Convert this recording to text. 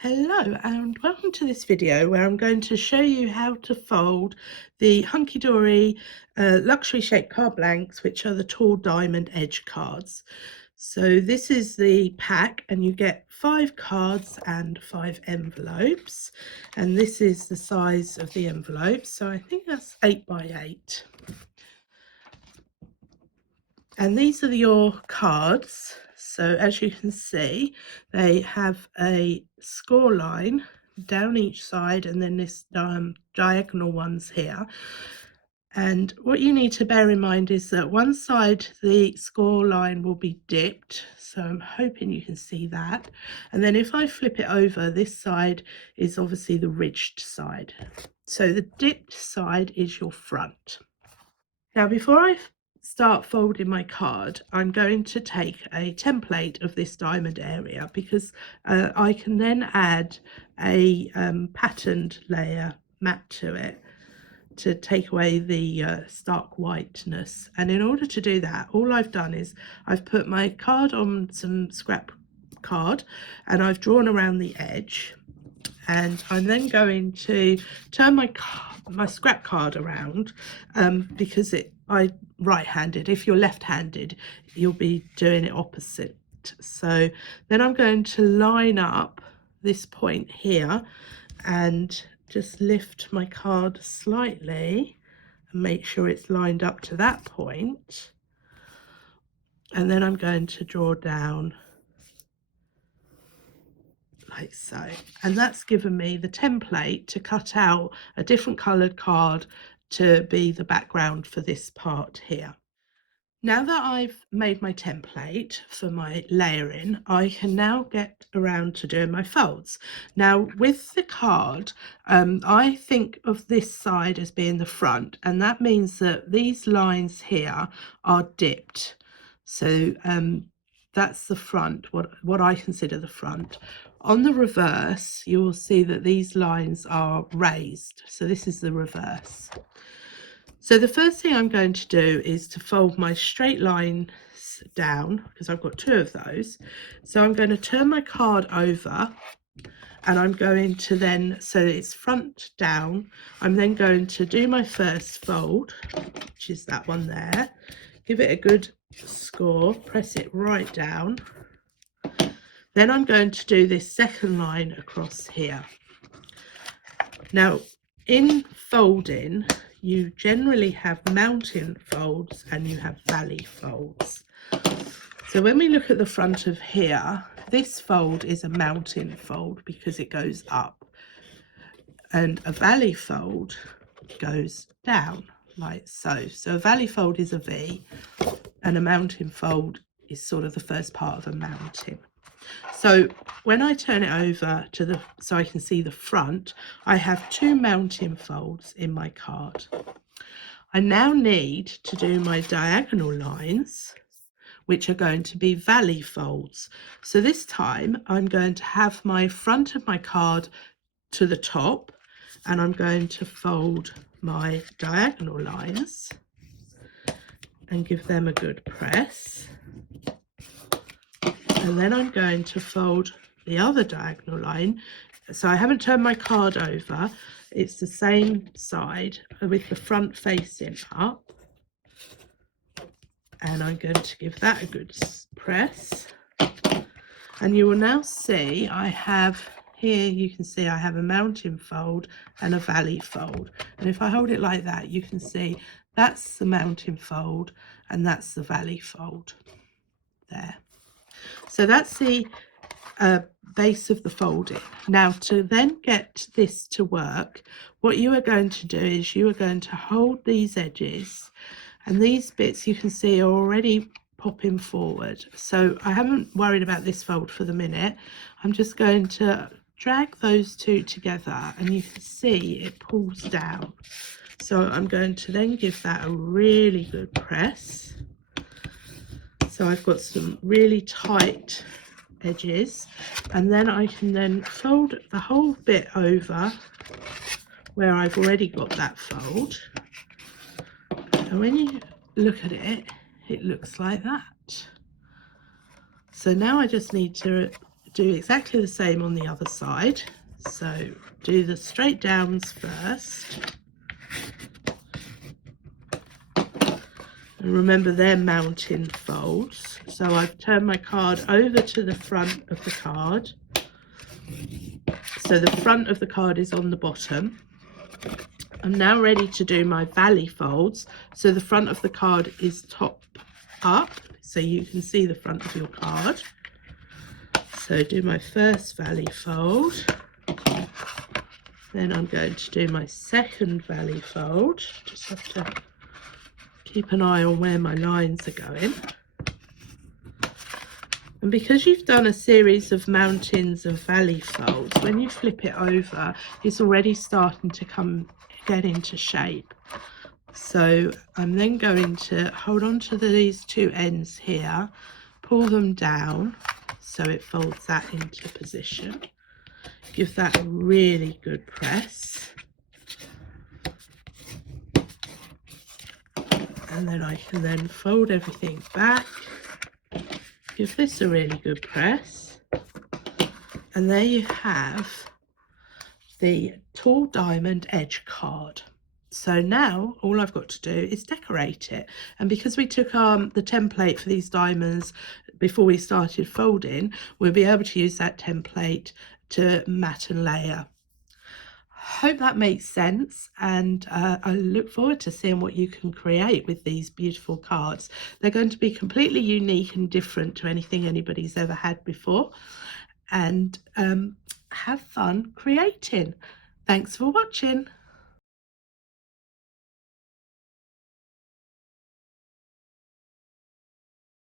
Hello and welcome to this video where I'm going to show you how to fold the Hunkydory luxury shaped card blanks, which are the tall diamond edge cards. So this is the pack and you get 5 cards and 5 envelopes, and this is the size of the envelopes, so I think that's 8 by 8. And these are your cards. So as you can see, they have a score line down each side and then this diagonal ones here. And what you need to bear in mind is that one side the score line will be dipped, so I'm hoping you can see that. And then if I flip it over, this side is obviously the ridged side. So the dipped side is your front. Now before I start folding my card, I'm going to take a template of this diamond area because I can then add a patterned layer mat to it to take away the stark whiteness. And in order to do that, all I've done is I've put my card on some scrap card and I've drawn around the edge, and I'm then going to turn my scrap card around because I'm right-handed. If you're left-handed, you'll be doing it opposite. So then I'm going to line up this point here and just lift my card slightly and make sure it's lined up to that point. And then I'm going to draw down like so, and that's given me the template to cut out a different coloured card to be the background for this part here. Now that I've made my template for my layering, I can now get around to doing my folds. Now with the card, I think of this side as being the front, and that means that these lines here are dipped. So that's the front, what I consider the front. On the reverse, you will see that these lines are raised. So this is the reverse. So the first thing I'm going to do is to fold my straight lines down because I've got 2 of those. So I'm going to turn my card over and I'm going to then, so it's front down, I'm then going to do my first fold, which is that one there, give it a good score, press it right down. Then I'm going to do this second line across here. Now in folding, you generally have mountain folds and you have valley folds. So when we look at the front of here, this fold is a mountain fold because it goes up, and a valley fold goes down like so. So a valley fold is a V and a mountain fold is sort of the first part of a mountain. So when I turn it over to so I can see the front, I have 2 mountain folds in my card. I now need to do my diagonal lines, which are going to be valley folds. So this time I'm going to have my front of my card to the top and I'm going to fold my diagonal lines and give them a good press. And then I'm going to fold the other diagonal line. So I haven't turned my card over, it's the same side with the front facing up. And I'm going to give that a good press. And you will now see I have here, you can see I have a mountain fold and a valley fold. And if I hold it like that, you can see that's the mountain fold and that's the valley fold there. So that's the base of the folding. Now to then get this to work, what you are going to do is you are going to hold these edges, and these bits you can see are already popping forward. So I haven't worried about this fold for the minute. I'm just going to drag those 2 together and you can see it pulls down. So I'm going to then give that a really good press. So I've got some really tight edges, and then I can then fold the whole bit over where I've already got that fold. And when you look at it, it looks like that. So now I just need to do exactly the same on the other side. So do the straight downs first. And remember, they're mounting folds. So I've turned my card over to the front of the card. So the front of the card is on the bottom. I'm now ready to do my valley folds. So the front of the card is top up, so you can see the front of your card. So do my first valley fold. Then I'm going to do my second valley fold. Just have to keep an eye on where my lines are going. And because you've done a series of mountings of valley folds, when you flip it over, it's already starting to get into shape. So I'm then going to hold on to these two ends here, pull them down so it folds that into position. Give that a really good press. And then I can then fold everything back. Give this a really good press, and there you have the tall diamond edge card. So now all I've got to do is decorate it, and because we took the template for these diamonds before we started folding, we'll be able to use that template to mat and layer. Hope that makes sense, and I look forward to seeing what you can create with these beautiful cards. They're going to be completely unique and different to anything anybody's ever had before, and have fun creating. Thanks for watching.